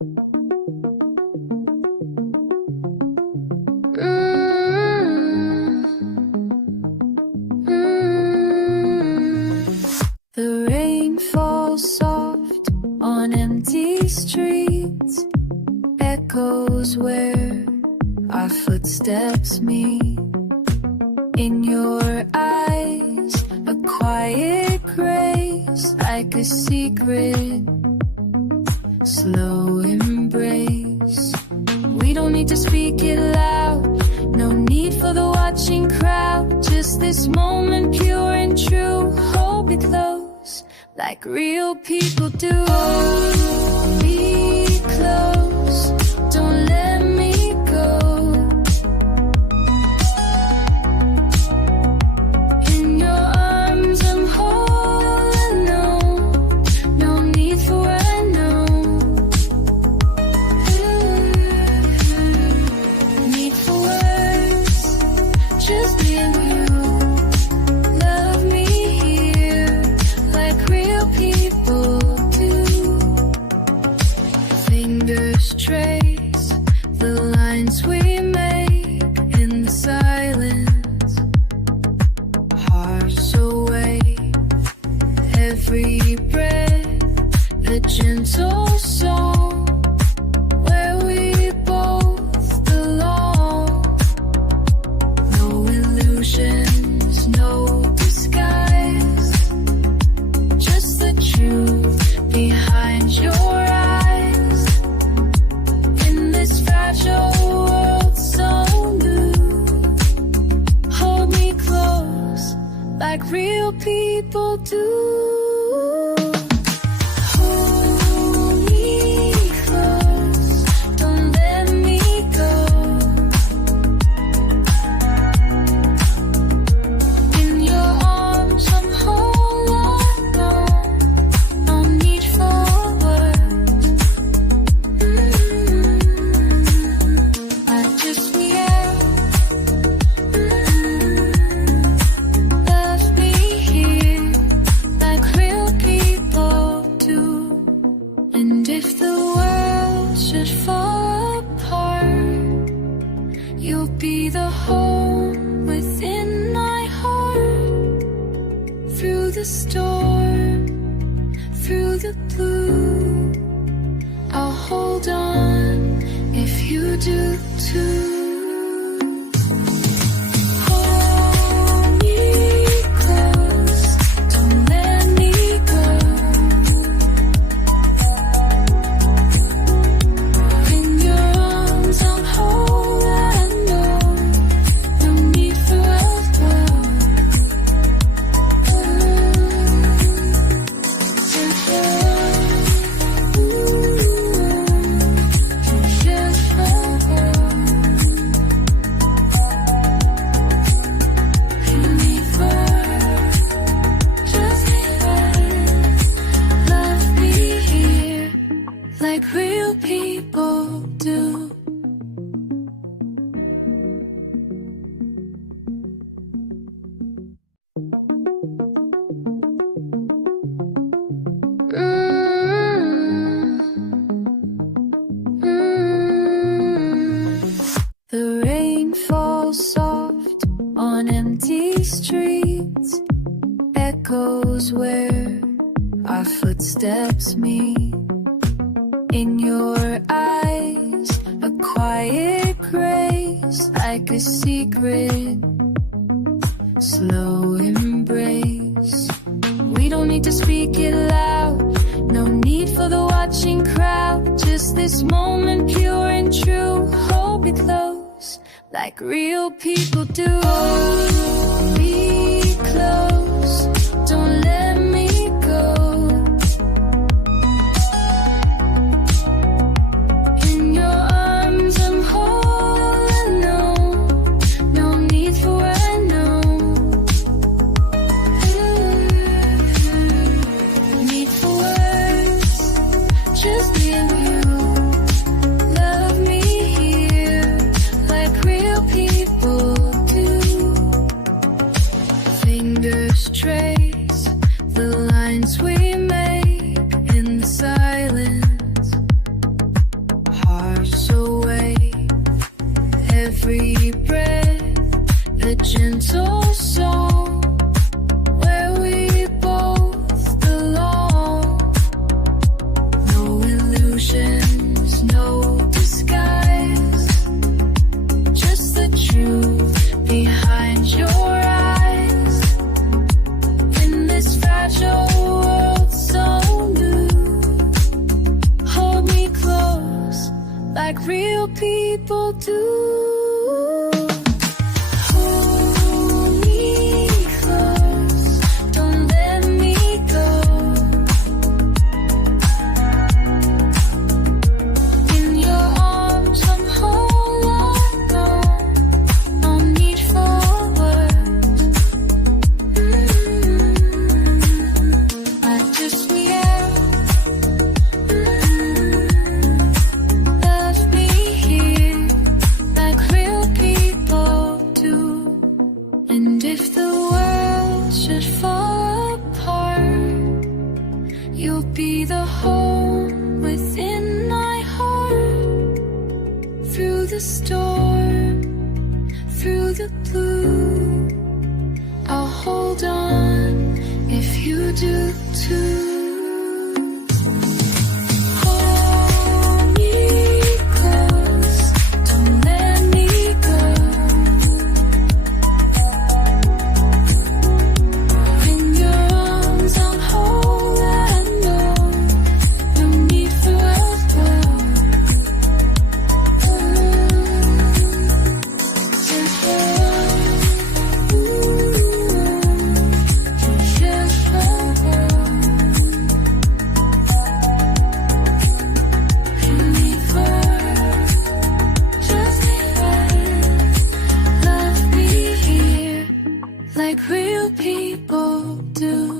The rain falls soft on empty streets, echoes where our footsteps meet. In your eyes, a quiet grace, like a secret, slow embrace. We don't need to speak it loud, no need for the watching crowd. Just this moment, pure and true. Hold me close, like real people do. Hold me close, don't let me go. In your arms I'm whole and known, no need for I know. Need for words, just me and you. Love me here, like real people do. Fingers trace the lines we make in the silence. Hearts away, every breath a gentle song, where we both belong. No illusions, no disguise, just the truth behind your eyes. In this fragile world so new, hold me close, like real people do. Hold me close, don't let me go. In your arms I'm whole alone, no need for words. Not just me, love me here, like real people do. And if the world should fall apart, you'll be the home within my heart. Through the storm, through the blue, I'll hold on if you do too. Hold me close, don't let me go. In your arms I'm whole and known, no need for love me here, like real people do. The rain falls soft on empty streets, echoes where our footsteps meet. In your eyes, a quiet grace, like a secret, slow embrace. We don't need to speak it loud, no need for the watching crowd. Just this moment, pure and true. Hold me close, like real people do. Hold me close, don't let me go. In your arms I'm whole and known, no need for I know. Need for words, just me and you. Love me here, like real people do. Fingers do. Hold me close, don't let me go. In your arms I'm whole alone, no need for words. I just react. Love me here like real people do. And if the world should fall apart, you'll be the home within my heart. Through the storm, through the blue, I'll hold on if you do too. Hold me close, don't let me go. In your arms I'm whole and known, no need for words. Just love me here like real people do.